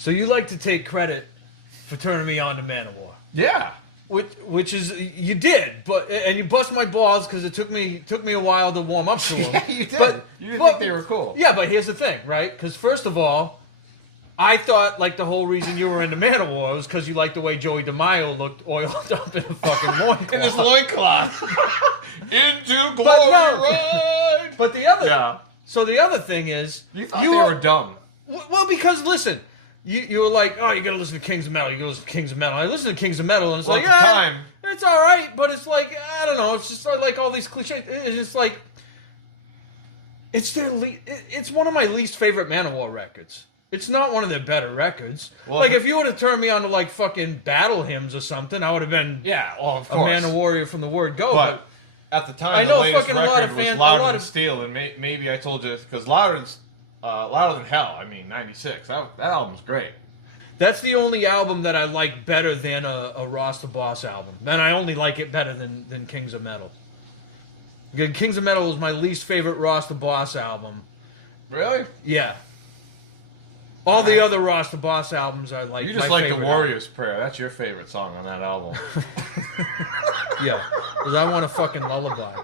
So you like to take credit for turning me on to Manowar. Yeah. Which is you did, and you bust my balls because it took me a while to warm up to them. Yeah, you did. But, You didn't think they were cool. Yeah, but here's the thing, right? Because first of all, I thought like the whole reason you were into Manowar was because you liked the way Joey DeMaio looked oiled up in a fucking loincloth. In his loincloth. Into glory no. ride. But the other, Yeah. So the other thing is, You thought they were dumb. Well, because listen. You were like, oh, you gotta listen to Kings of Metal. You gotta listen to Kings of Metal. I listened to Kings of Metal, and it's like, at the time, it's all right, but it's like, I don't know. It's just like all these cliches. It's just like, it's it's one of my least favorite Manowar records. It's not one of their better records. Well, like if you would have turned me on to like fucking battle hymns or something, I would have been of course, a Man of Warrior from the word go. But at the time, I know the latest fucking record a lot of fans, was Louder Than Steel, and maybe I told you because Louder Than Hell. I mean, '96. That album's great. That's the only album that I like better than a Ross the Boss album. And I only like it better than Kings of Metal. Kings of Metal was my least favorite Ross the Boss album. Really? Yeah. All the other Ross the Boss albums are like you just like the Warrior's Prayer. That's your favorite song on that album. Yeah, because I want a fucking lullaby.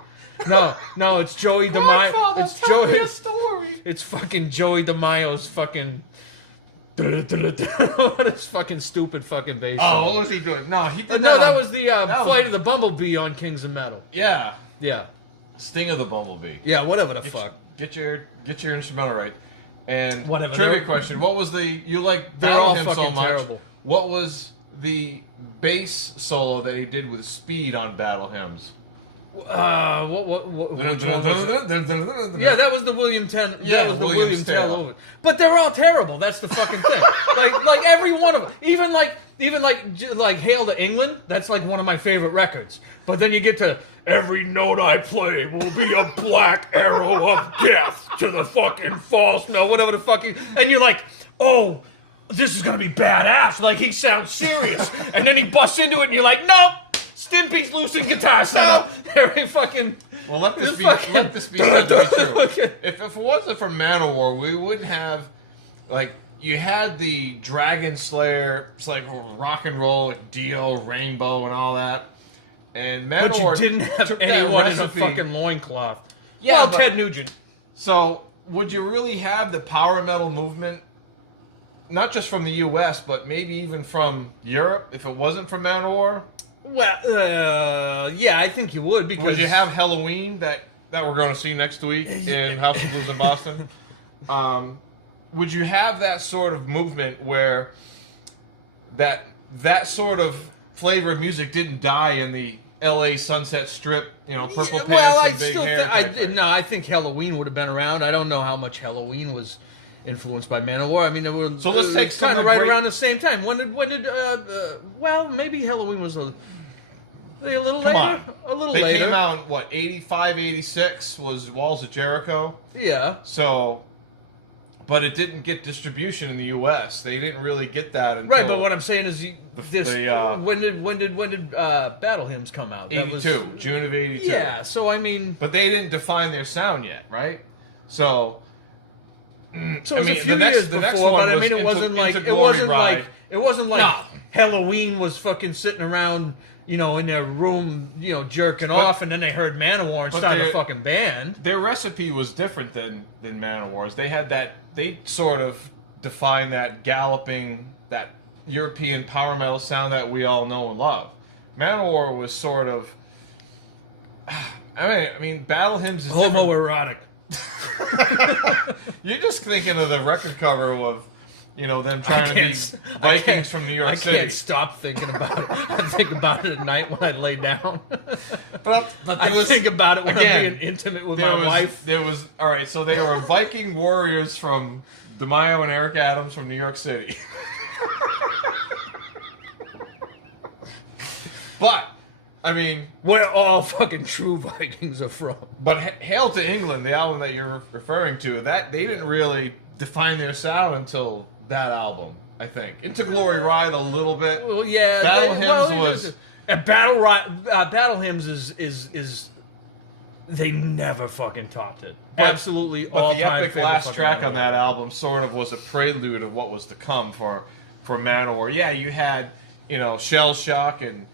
No, it's Joey DeMaio. It's Joey. Me a story. It's fucking Joey DeMaio's fucking. What is fucking stupid fucking bass? Oh, what was he doing? No, he did that was the Flight of the Bumblebee on Kings of Metal. Yeah. Yeah. Sting of the Bumblebee. Yeah, whatever the fuck. Get your instrumental right. And whatever. Trivia question: what was you like They're all Battle Hymn fucking so much? terrible. What was the bass solo that he did with Speed on Battle Hymns? Which one was it? Yeah, that was the William Tell. Yeah, That was the William William Tell. Tell over. But they're all terrible. That's the fucking thing. like every one of them. Even like Hail to England. That's like one of my favorite records. But then you get to every note I play will be a black arrow of death to the fucking false note, whatever the fucking. And you're like, oh, this is gonna be badass. Like he sounds serious, and then he busts into it, and you're like, nope. Stimpy's losing guitar solo. Every fucking. Well, let this be said to be true. If it wasn't for Manowar, we wouldn't have like you had the Dragon Slayer, it's like rock and roll, like Dio, Rainbow, and all that. And Manowar, but you didn't have anyone in a fucking loincloth. Yeah, well, Ted Nugent. So, would you really have the power metal movement, not just from the U.S., but maybe even from Europe, if it wasn't for Manowar? Well, yeah, I think you would because would you have Halloween that we're going to see next week in House of Blues in Boston? Would you have that sort of movement where that sort of flavor of music didn't die in the L.A. Sunset Strip, purple pants and big hair? I think Halloween would have been around. I don't know how much Halloween was influenced by Manowar. I mean, they were so let's take kind of right around the same time. When did well, maybe Halloween was a little later. A little later. They came out, 85, 86 was Walls of Jericho. Yeah. So, but it didn't get distribution in the U.S. They didn't really get that until... Right, but what I'm saying is when did Battle Hymns come out? 82. June of 82. Yeah, so I mean... But they didn't define their sound yet, right? So it was a few years before, but I mean, it wasn't like Halloween was fucking sitting around, in their room, jerking off, and then they heard Manowar and started a fucking band. Their recipe was different than Manowar's. They had they sort of defined that galloping, that European power metal sound that we all know and love. Manowar was sort of, I mean, Battle Hymns is homoerotic. You're just thinking of the record cover of, them trying to be Vikings from New York City. I can't stop thinking about it. I think about it at night when I lay down. but I think about it when I'm being intimate with my wife. All right, so they were Viking warriors from DeMaio and Eric Adams from New York City. But, I mean... where all fucking true Vikings are from. But Hail to England, the album that you're referring to, that they didn't really define their sound until that album, I think. Into Glory Ride a little bit. Well, yeah. Battle Hymns was... Battle Hymns is they never fucking topped it. Absolutely, But all the time epic favorite last fucking track Manowar. on that album sort of was a prelude of what was to come for Manowar. Yeah, you had, Shell Shock and,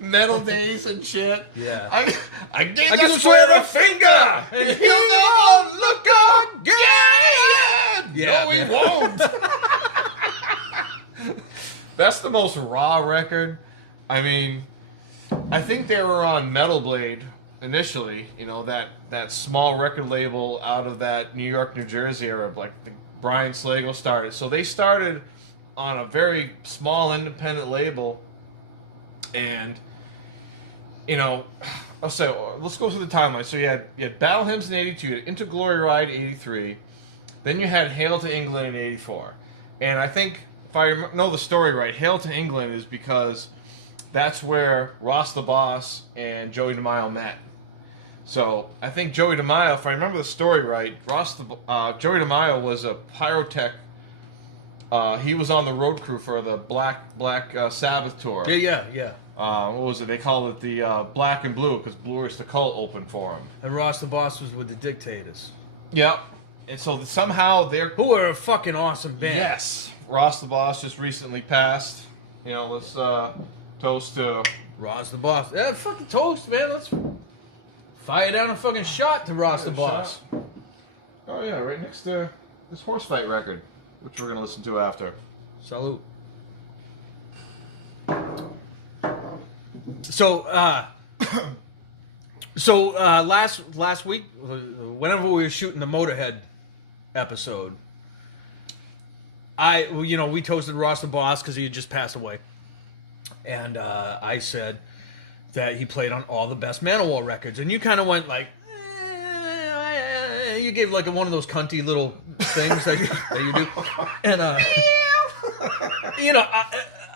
Metal Days and shit. Yeah. I gave I the can swear swear a finger, and he'll never look again. Yeah, No, he man. won't. That's the most raw record. I mean, I think they were on Metal Blade initially. That small record label out of that New York, New Jersey era, like Brian Slagle started. So they started on a very small independent label. And, I'll say, let's go through the timeline. So you had Battle Hymns in 82, you had Into Glory Ride 83, then you had Hail to England in 84. And I think, if I know the story right, Hail to England is because that's where Ross the Boss and Joey DeMaio met. So I think Joey DeMaio, if I remember the story right, Joey DeMaio was a pyrotech. He was on the road crew for the Black Sabbath tour. Yeah. What was it? They called it the Black and Blue because Blue is the Cult opened for him. And Ross the Boss was with the Dictators. Yep. And so somehow they're... Who are a fucking awesome band. Yes. Ross the Boss just recently passed. Let's toast to... Ross the Boss. Yeah, fucking toast, man. Let's fire down a fucking shot to Ross the Boss. Shot. Oh, yeah, right next to this horse fight record, which we're going to listen to after. Salute. So, last week, whenever we were shooting the Motorhead episode, we toasted Ross the Boss because he had just passed away, and I said that he played on all the best Manowar records, and you kind of went like, you gave like one of those cunty little things that you do, and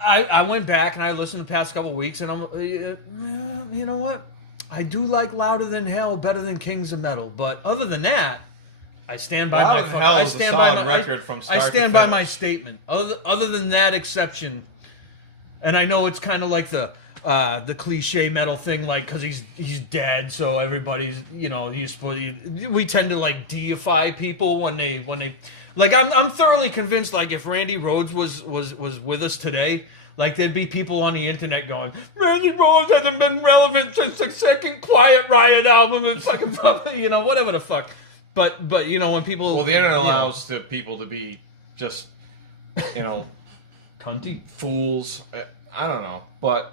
I went back and I listened the past couple of weeks, and I'm, you know what? I do like Louder Than Hell better than Kings of Metal, but other than that, I stand by Louder Than Hell is a solid record from start I to stand by finish. my statement. Other than that exception, and I know it's kind of like the cliche metal thing, like because he's dead, so everybody's we tend to like deify people when they like I'm thoroughly convinced like if Randy Rhoads was with us today, like there'd be people on the internet going, Randy Rhoads hasn't been relevant since the second Quiet Riot album and fucking whatever the fuck. But when people The internet allows people to be just cunty fools. I don't know, but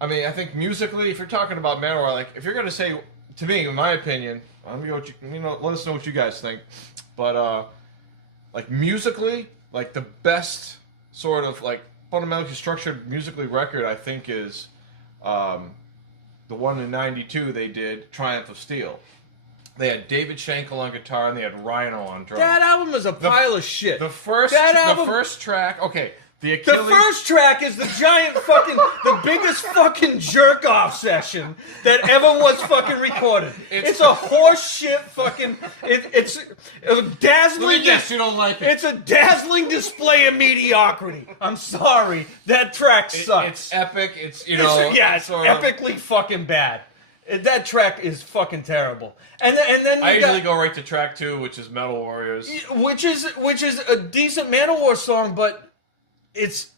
I mean, I think musically, if you're talking about Manowar, like if you're gonna say to me, in my opinion, let me let us know what you guys think. But like musically, like the best sort of like fundamentally structured musically record I think is the one in '92 they did, Triumph of Steel. They had David Schenkel on guitar and they had Rhino on drums. That album is a pile of shit. The first track, okay. The first track is the giant fucking, the biggest fucking jerk-off session that ever was fucking recorded. It's a horse shit fucking, it's a dazzling... Yes, you don't like it. It's a dazzling display of mediocrity. I'm sorry. That track sucks. It's epic. It's it's epically fucking bad. That track is fucking terrible. And then I usually go right to track 2, which is Metal Warriors. Which is a decent Manowar song, but it's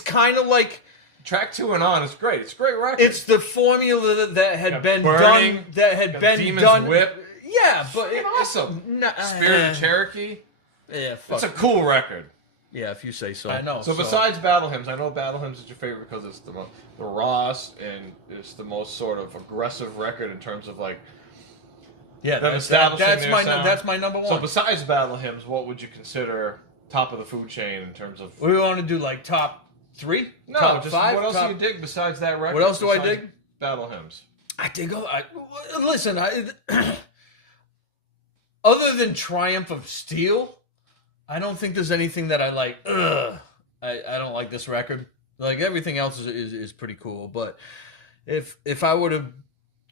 kind of like track 2 and on is great. It's a great record. It's the formula that had been Burning, done. That had been Demon's done. Whip. Yeah, but it's awesome. Spirit of Cherokee. Yeah, fuck. It's a cool record. Yeah, if you say so. I know. So besides Battle Hymns, I know Battle Hymns is your favorite because it's the rawest and it's the most sort of aggressive record in terms of like. Yeah, that's my number one. So besides Battle Hymns, what would you consider top of the food chain in terms of? We want to do like top 3? No, top just 5? What else do you dig besides that record? What else do I dig? Battle Hymns. I dig. Listen, other than Triumph of Steel, I don't think there's anything that I like. I don't like this record. Like everything else is pretty cool, but if I were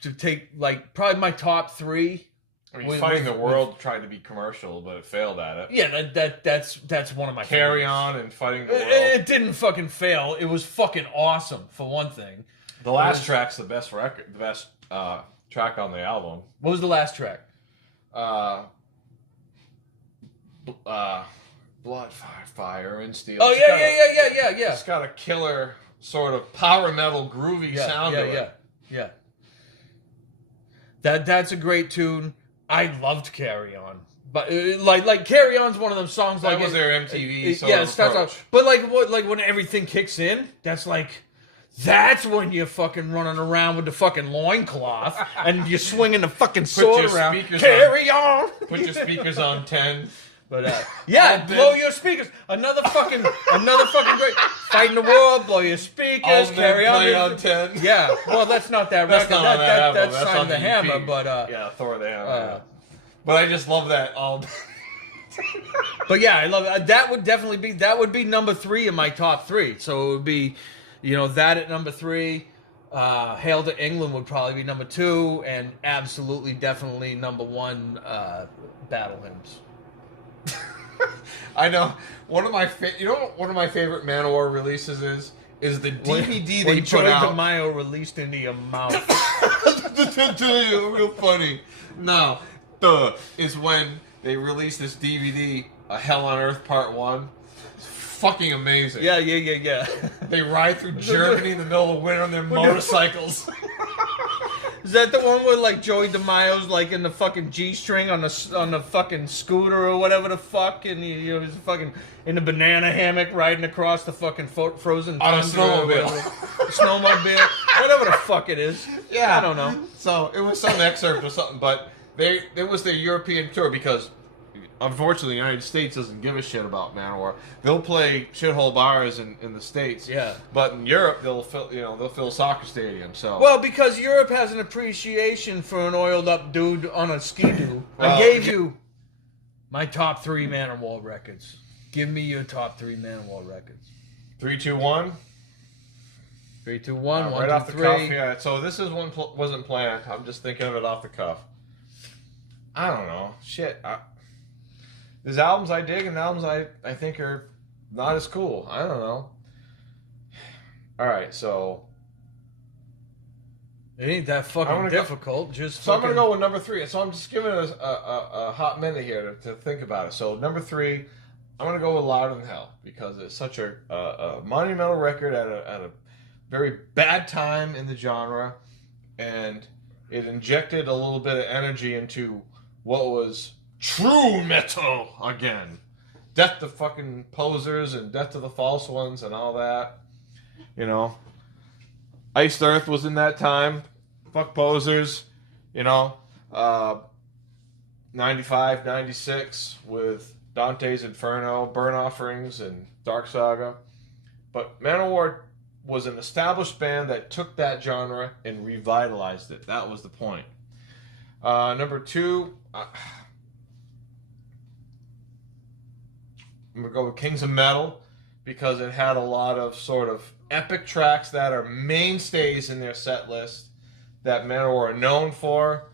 to take like probably my top 3, I mean, Fighting the World tried to be commercial, but it failed at it. Yeah, that's one of my Carry favorites. On and Fighting the World. It didn't fucking fail. It was fucking awesome, for one thing. The last track's the best record, the best track on the album. What was the last track? Blood, Fire, and Steel. Oh, yeah. It's got a killer sort of power metal groovy sound to it. Yeah. That's a great tune. I loved Carry On. But like Carry On's one of them songs that like was their MTV sort yeah, of it starts approach. out, but like when everything kicks in, that's when you're fucking running around with the fucking loincloth and you're swinging the fucking sword around. Carry on. Put your speakers on 10. But yeah, blow your speakers. Another fucking great Fighting the World. Blow your speakers. Carry on. Play on 10. Yeah, well, that's not that record. That's Sign the Hammer. EP. But yeah, Thor the Hammer. But I just love that all. But yeah, I love it. That would be number 3 in my top 3. So it would be, that at number 3. Hail to England would probably be number 2, and absolutely, definitely number 1. Battle Hymns. I know one of my favorite Manowar releases is the DVD they put out. Joey DeMaio released into your mouth. Real funny. No, is when they released this DVD, Hell on Earth Part 1. It's fucking amazing. Yeah. They ride through Germany in the middle of winter on their motorcycles. Is that the one where like Joey DeMaio's like in the fucking G-string on the fucking scooter or whatever the fuck, and he's fucking in the banana hammock riding across the fucking frozen on a snowmobile, whatever the fuck it is. Yeah, I don't know. So it was some excerpt or something, but it was their European tour because unfortunately the United States doesn't give a shit about Manowar. They'll play shithole bars in the States, yeah, but in Europe they'll fill a soccer stadium. So well, because Europe has an appreciation for an oiled up dude on a ski-doo. I gave you my top 3 Manowar records. Give me your top 3 Manowar records. 3, 2, 1. 3, 2, 1. 1, right 2, off the 3. cuff. Yeah. So this is one wasn't planned. I'm just thinking of it off the cuff. I don't know. Shit. There's albums I dig and albums I think are not as cool. I don't know. All right, so it ain't that fucking difficult. I'm gonna go with number 3. So I'm just giving it a hot minute here to think about it. So number 3, I'm gonna go with Louder Than Hell because it's such a monumental record at a very bad time in the genre, and it injected a little bit of energy into what was true metal again. Death to fucking posers and death to the false ones and all that. Iced Earth was in that time. Fuck posers. 95, 96 with Dante's Inferno, Burn Offerings, and Dark Saga. But Manowar was an established band that took that genre and revitalized it. That was the point. Number 2... I'm going to go with Kings of Metal because it had a lot of sort of epic tracks that are mainstays in their set list that Manowar are known for.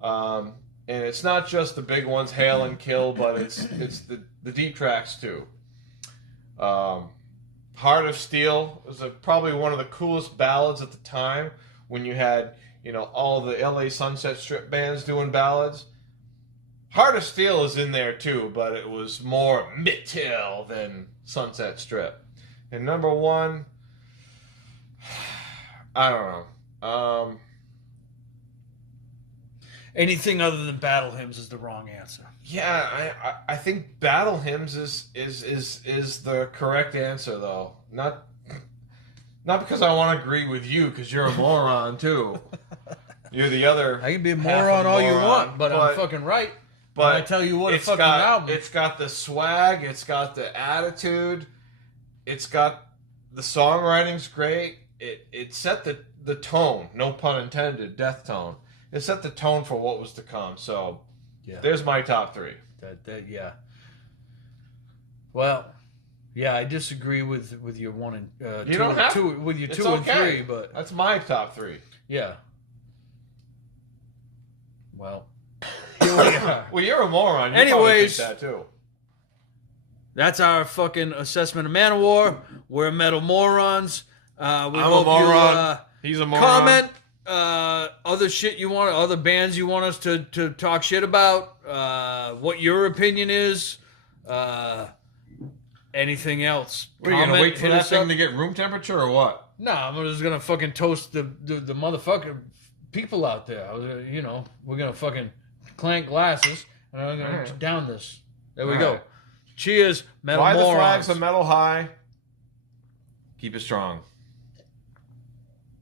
And it's not just the big ones, Hail and Kill, but it's the deep tracks too. Heart of Steel was probably one of the coolest ballads at the time when you had, all the LA Sunset Strip bands doing ballads. Heart of Steel is in there too, but it was more metal than Sunset Strip. And number 1, I don't know. Anything other than Battle Hymns is the wrong answer. Yeah, I think Battle Hymns is the correct answer though. Not because I want to agree with you, because you're a moron too. You're the other. I can be a moron all you want, but I'm fucking right. But I tell you what, a fucking album. It's got the swag. It's got the attitude. It's got the songwriting's great. It set the tone. No pun intended. Death tone. It set the tone for what was to come. So, yeah. There's my top 3. Yeah. Well, yeah, I disagree with your 1 and 2. You don't have to. With your 2 okay. and 3, but that's my top 3. Yeah. Well, here Well, you're a moron. You Anyways, probably think that too. That's our fucking assessment of Manowar. We're metal morons. We I'm hope a moron. you He's a moron. comment other shit you want, other bands you want us to talk shit about. What your opinion is. Anything else? What, are you gonna wait for that thing up. to get room temperature or what? Nah, I'm just gonna fucking toast the motherfucking people out there. You know, we're gonna fucking clank glasses and I'm gonna down this. There we go. Cheers, metal Fly morons. the flags of metal high. Keep it strong.